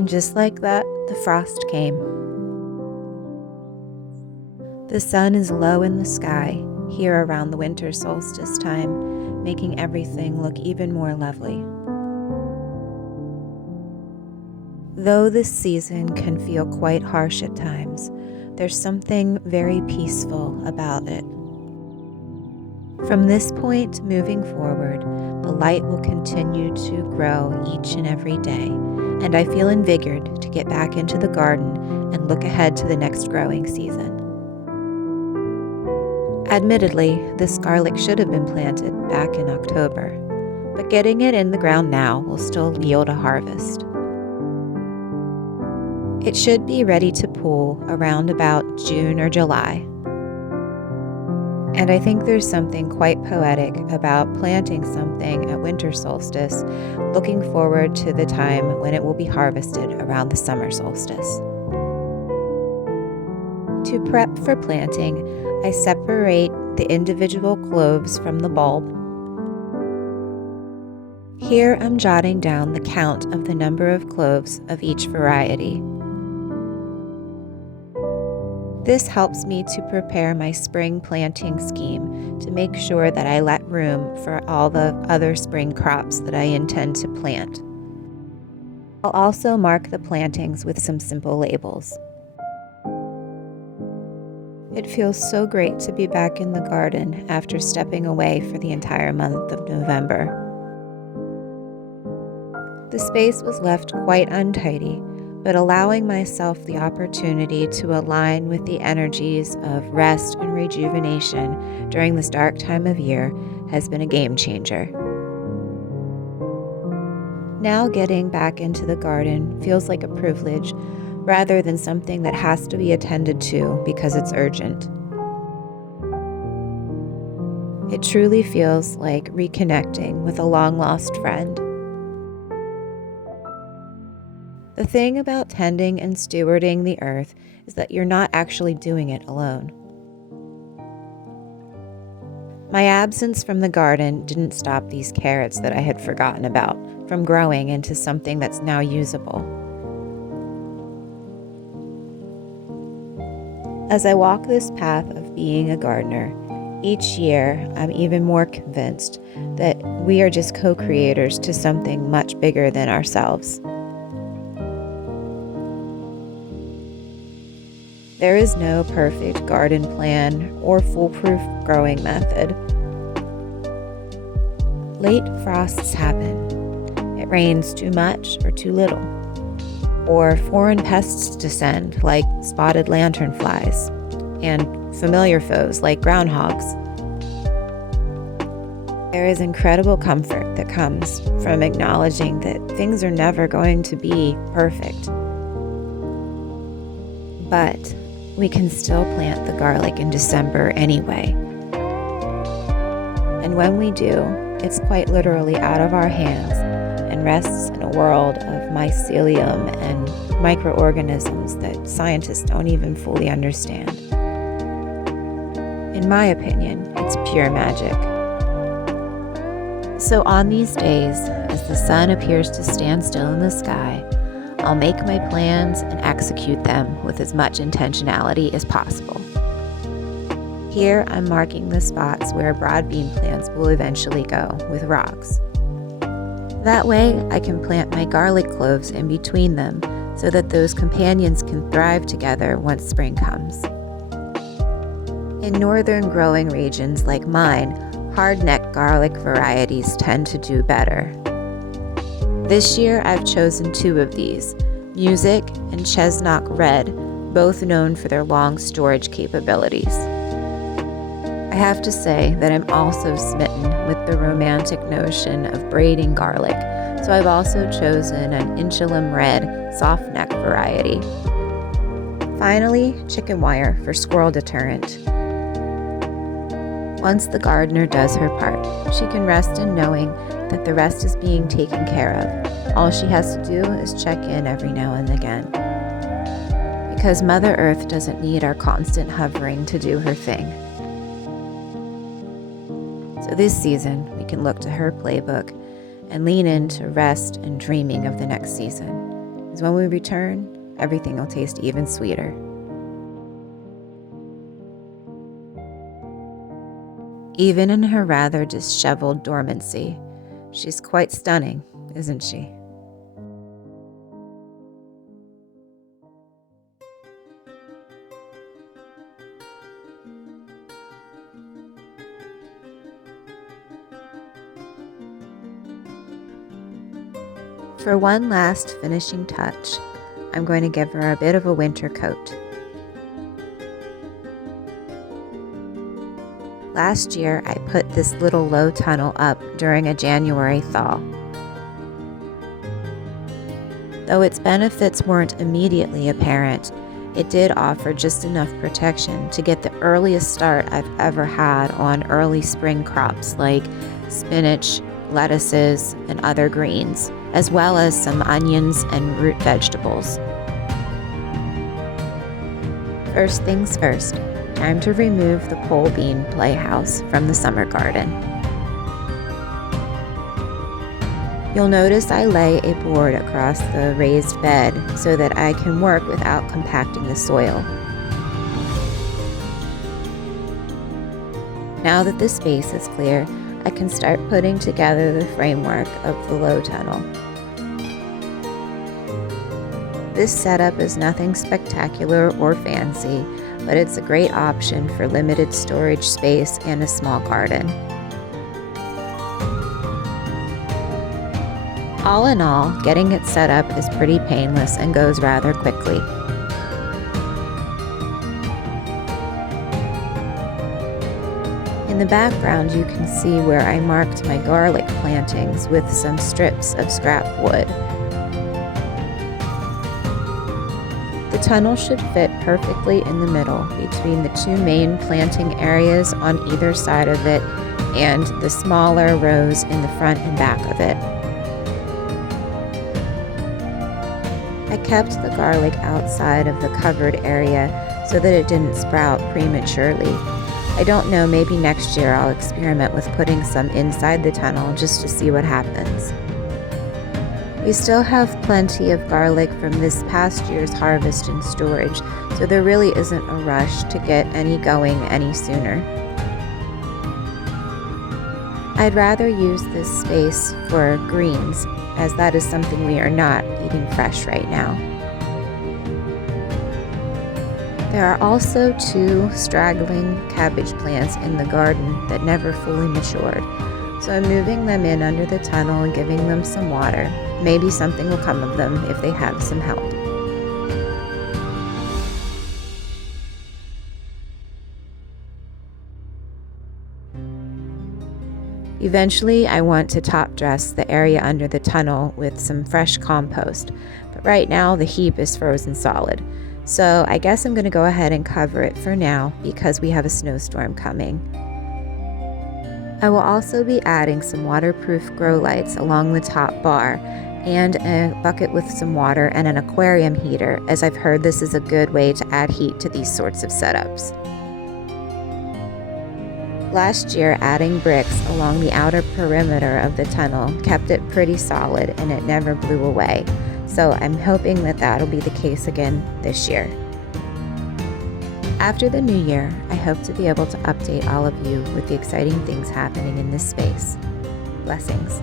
And just like that, the frost came. The sun is low in the sky here around the winter solstice time, making everything look even more lovely. Though this season can feel quite harsh at times, there's something very peaceful about it. From this point moving forward, the light will continue to grow each and every day, and I feel invigorated to get back into the garden and look ahead to the next growing season. Admittedly, this garlic should have been planted back in October, but getting it in the ground now will still yield a harvest. It should be ready to pull around about June or July. And I think there's something quite poetic about planting something at winter solstice, looking forward to the time when it will be harvested around the summer solstice. To prep for planting, I separate the individual cloves from the bulb. Here I'm jotting down the count of the number of cloves of each variety. This helps me to prepare my spring planting scheme to make sure that I let room for all the other spring crops that I intend to plant. I'll also mark the plantings with some simple labels. It feels so great to be back in the garden after stepping away for the entire month of November. The space was left quite untidy, but allowing myself the opportunity to align with the energies of rest and rejuvenation during this dark time of year has been a game changer. Now getting back into the garden feels like a privilege rather than something that has to be attended to because it's urgent. It truly feels like reconnecting with a long-lost friend. The thing about tending and stewarding the earth is that you're not actually doing it alone. My absence from the garden didn't stop these carrots that I had forgotten about from growing into something that's now usable. As I walk this path of being a gardener, each year I'm even more convinced that we are just co-creators to something much bigger than ourselves. There is no perfect garden plan or foolproof growing method. Late frosts happen. It rains too much or too little. Or foreign pests descend like spotted lanternflies and familiar foes like groundhogs. There is incredible comfort that comes from acknowledging that things are never going to be perfect. But we can still plant the garlic in December anyway. And when we do, it's quite literally out of our hands and rests in a world of mycelium and microorganisms that scientists don't even fully understand. In my opinion, it's pure magic. So on these days, as the sun appears to stand still in the sky, I'll make my plans and execute them with as much intentionality as possible. Here, I'm marking the spots where broad bean plants will eventually go with rocks. That way, I can plant my garlic cloves in between them so that those companions can thrive together once spring comes. In northern growing regions like mine, hard-neck garlic varieties tend to do better. This year, I've chosen two of these, Music and Chestnut Red, both known for their long storage capabilities. I have to say that I'm also smitten with the romantic notion of braiding garlic, so I've also chosen an Inchulum Red soft neck variety. Finally, chicken wire for squirrel deterrent. Once the gardener does her part, she can rest in knowing that the rest is being taken care of. All she has to do is check in every now and again. Because Mother Earth doesn't need our constant hovering to do her thing. So this season, we can look to her playbook and lean into rest and dreaming of the next season. because when we return, everything will taste even sweeter. Even in her rather disheveled dormancy, she's quite stunning, isn't she? For one last finishing touch, I'm going to give her a bit of a winter coat. Last year, I put this little low tunnel up during a January thaw. Though its benefits weren't immediately apparent, it did offer just enough protection to get the earliest start I've ever had on early spring crops like spinach, lettuces, and other greens, as well as some onions and root vegetables. First things first, time to remove the pole bean playhouse from the summer garden. You'll notice I lay a board across the raised bed so that I can work without compacting the soil. Now that the space is clear, I can start putting together the framework of the low tunnel. This setup is nothing spectacular or fancy, but it's a great option for limited storage space and a small garden. All in all, getting it set up is pretty painless and goes rather quickly. In the background, you can see where I marked my garlic plantings with some strips of scrap wood. The tunnel should fit perfectly in the middle between the two main planting areas on either side of it and the smaller rows in the front and back of it. I kept the garlic outside of the covered area so that it didn't sprout prematurely. I don't know, maybe next year I'll experiment with putting some inside the tunnel just to see what happens. We still have plenty of garlic from this past year's harvest in storage, so there really isn't a rush to get any going any sooner. I'd rather use this space for greens, as that is something we are not eating fresh right now. There are also 2 straggling cabbage plants in the garden that never fully matured, so I'm moving them in under the tunnel and giving them some water. Maybe something will come of them if they have some help. Eventually, I want to top dress the area under the tunnel with some fresh compost, but right now the heap is frozen solid. So I guess I'm going to go ahead and cover it for now because we have a snowstorm coming. I will also be adding some waterproof grow lights along the top bar and a bucket with some water and an aquarium heater, as I've heard this is a good way to add heat to these sorts of setups. Last year, adding bricks along the outer perimeter of the tunnel kept it pretty solid and it never blew away, so I'm hoping that that'll be the case again this year. After the new year, I hope to be able to update all of you with the exciting things happening in this space. Blessings.